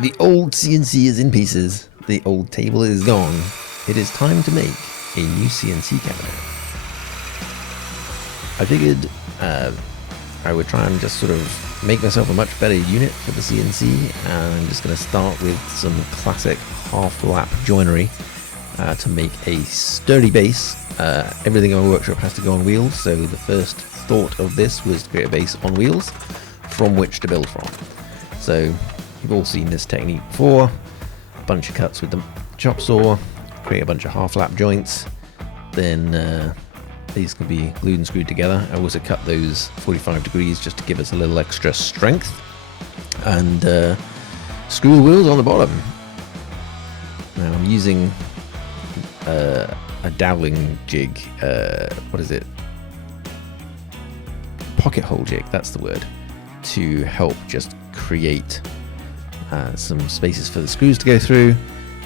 The old CNC is in pieces. The old table is gone. It is time to make a new CNC cabinet. I figured I would try and just sort of make myself a much better unit for the CNC, and I'm just going to start with some classic half lap joinery to make a sturdy base. Everything in my workshop has to go on wheels, so the first thought of this was to create a base on wheels from which to build from. So you've all seen this technique before. A bunch of cuts with the chop saw, create a bunch of half lap joints, then these can be glued and screwed together. I also cut those 45 degrees just to give us a little extra strength, and screw the wheels on the bottom. Now I'm using a doweling jig, what is it? Pocket hole jig, that's the word, to help just create some spaces for the screws to go through,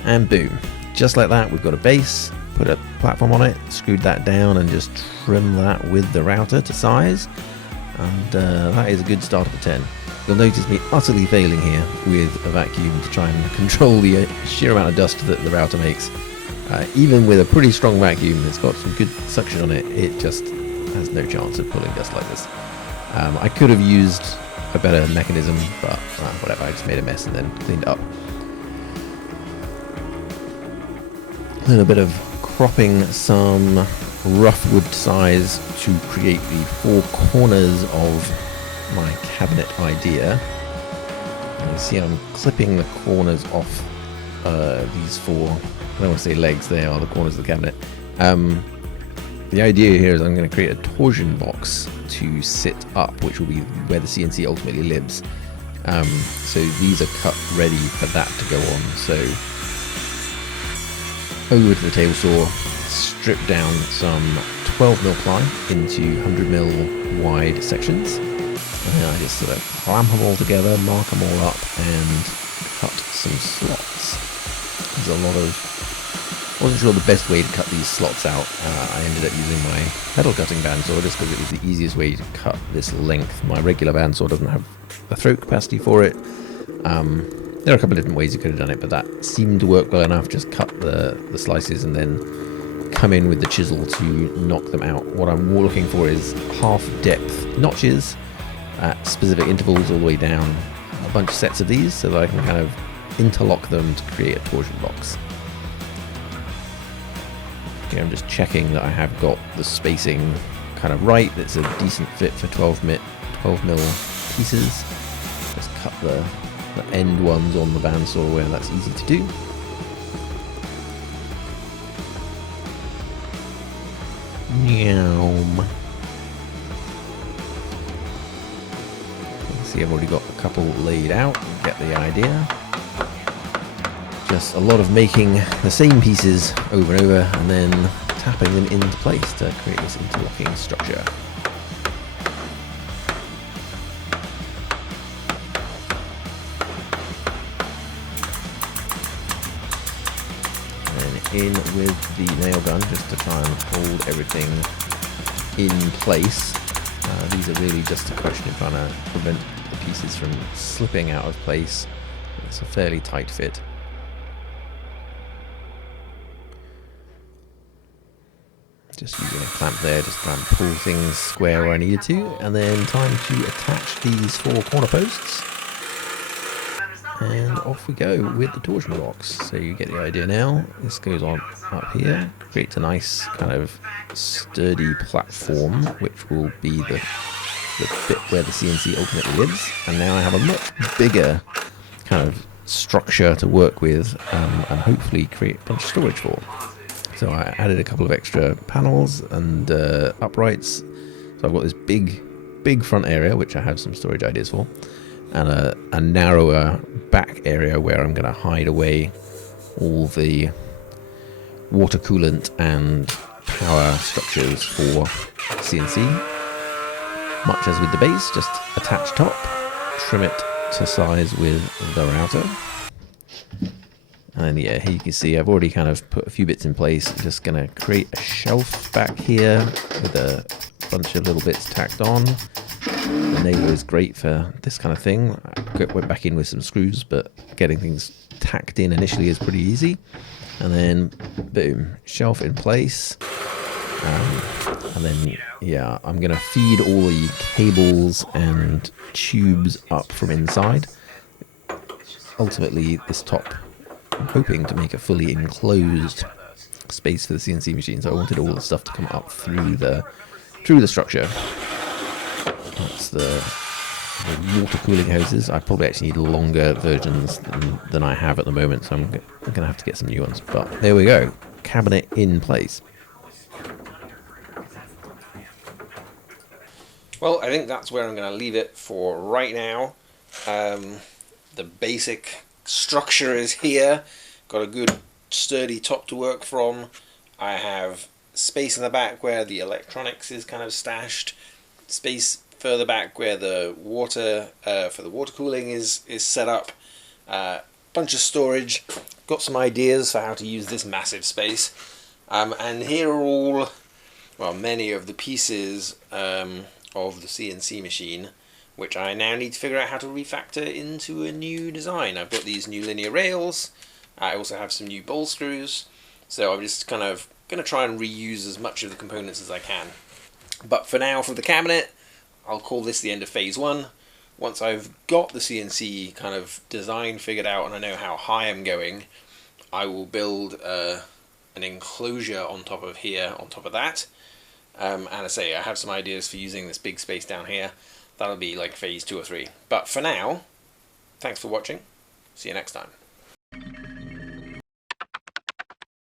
and boom, just like that we've got a base. Put a platform on it, screwed that down, and just trim that with the router to size, and that is a good start of a 10. You'll notice me utterly failing here with a vacuum to try and control the sheer amount of dust that the router makes. Even with a pretty strong vacuum that's got some good suction on it, it just has no chance of pulling dust like this. I could have used a better mechanism, but whatever, I just made a mess and then cleaned it up. A little bit of cropping some rough wood size to create the four corners of my cabinet idea. And you see I'm clipping the corners off these four, I don't want to say legs, they are the corners of the cabinet. The idea here is I'm going to create a torsion box to sit up, which will be where the CNC ultimately lives. So these are cut ready for that to go on. So over to the table saw, strip down some 12mm ply into 100mm wide sections, and then I just sort of clamp them all together, mark them all up, and cut some slots. There's a lot of, wasn't sure the best way to cut these slots out. I ended up using my metal cutting bandsaw just because it was the easiest way to cut this length. My regular bandsaw doesn't have the throat capacity for it. There are a couple of different ways you could have done it, but that seemed to work well enough. Just cut the slices and then come in with the chisel to knock them out. What I'm more looking for is half depth notches at specific intervals all the way down. A bunch of sets of these so that I can kind of interlock them to create a torsion box. Okay, I'm just checking that I have got the spacing kind of right. That's a decent fit for 12mm pieces. Just cut the end ones on the bandsaw where that's easy to do. See, I've already got a couple laid out. Get the idea. Just a lot of making the same pieces over and over and then tapping them into place to create this interlocking structure. In with the nail gun just to try and hold everything in place. These are really just a question of trying to prevent the pieces from slipping out of place. It's a fairly tight fit. Just using a clamp there, just trying to pull things square where I needed to, and then time to attach these four corner posts. And off we go with the torsion box. So you get the idea now. This goes on up here, creates a nice kind of sturdy platform, which will be the bit where the CNC ultimately lives. And now I have a much bigger kind of structure to work with, and hopefully create a bunch of storage for. So I added a couple of extra panels and uprights. So I've got this big front area, which I have some storage ideas for, and a narrower back area where I'm going to hide away all the water coolant and power structures for CNC. Much as with the base, just attach top, trim it to size with the router. And yeah, here you can see I've already kind of put a few bits in place. I'm just going to create a shelf back here with a bunch of little bits tacked on. The nailer is great for this kind of thing. I went back in with some screws, but getting things tacked in initially is pretty easy. And then, boom, shelf in place. And then, yeah, I'm going to feed all the cables and tubes up from inside. Ultimately, this top, I'm hoping to make a fully enclosed space for the CNC machine, so I wanted all the stuff to come up through the structure. That's the water cooling hoses. I probably actually need longer versions than I have at the moment, so I'm going to have to get some new ones. But there we go, cabinet in place. Well, I think that's where I'm going to leave it for right now. The basic structure is here. Got a good sturdy top to work from. I have space in the back where the electronics is kind of stashed. Space further back where the water for the water cooling is set up. Bunch of storage. Got some ideas for how to use this massive space. And here are all, well, many of the pieces of the CNC machine, which I now need to figure out how to refactor into a new design. I've got these new linear rails. I also have some new bowl screws. So I'm just kind of going to try and reuse as much of the components as I can. But for now, for the cabinet, I'll call this the end of phase 1. Once I've got the CNC kind of design figured out and I know how high I'm going, I will build an enclosure on top of here, on top of that. And I say, I have some ideas for using this big space down here. That'll be like phase 2 or 3. But for now, thanks for watching. See you next time.